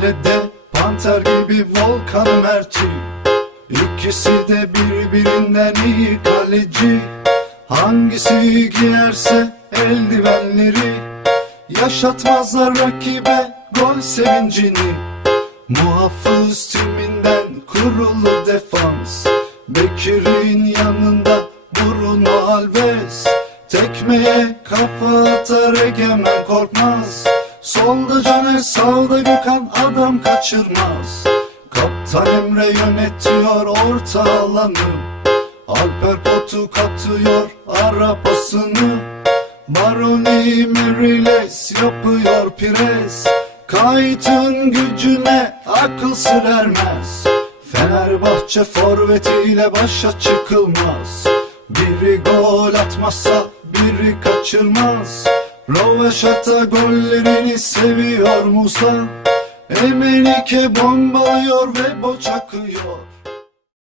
Kalede panter gibi volkanım Ertuğ İkisi de birbirinden iyi kaleci. Hangisi giyerse eldivenleri Yaşatmazlar rakibe gol sevincini. Muhafız tümünden kurulu defans. Bekir'in yanında Bruno Alves. Tekmeye kafa atar egemen korkmaz Solda Caner sağda Gökhan adam kaçırmaz. Kaptan Emre yönetiyor orta alanı. Alper Potu katıyor ara pasını Baroni Meriles yapıyor pres. Kayıtın gücüne akıl sır ermez. Fenerbahçe forvetiyle başa çıkılmaz. Biri gol atmazsa biri kaçırmaz Roveşata gollerini seviyor Musa. Emenike bombalıyor ve boç akıyor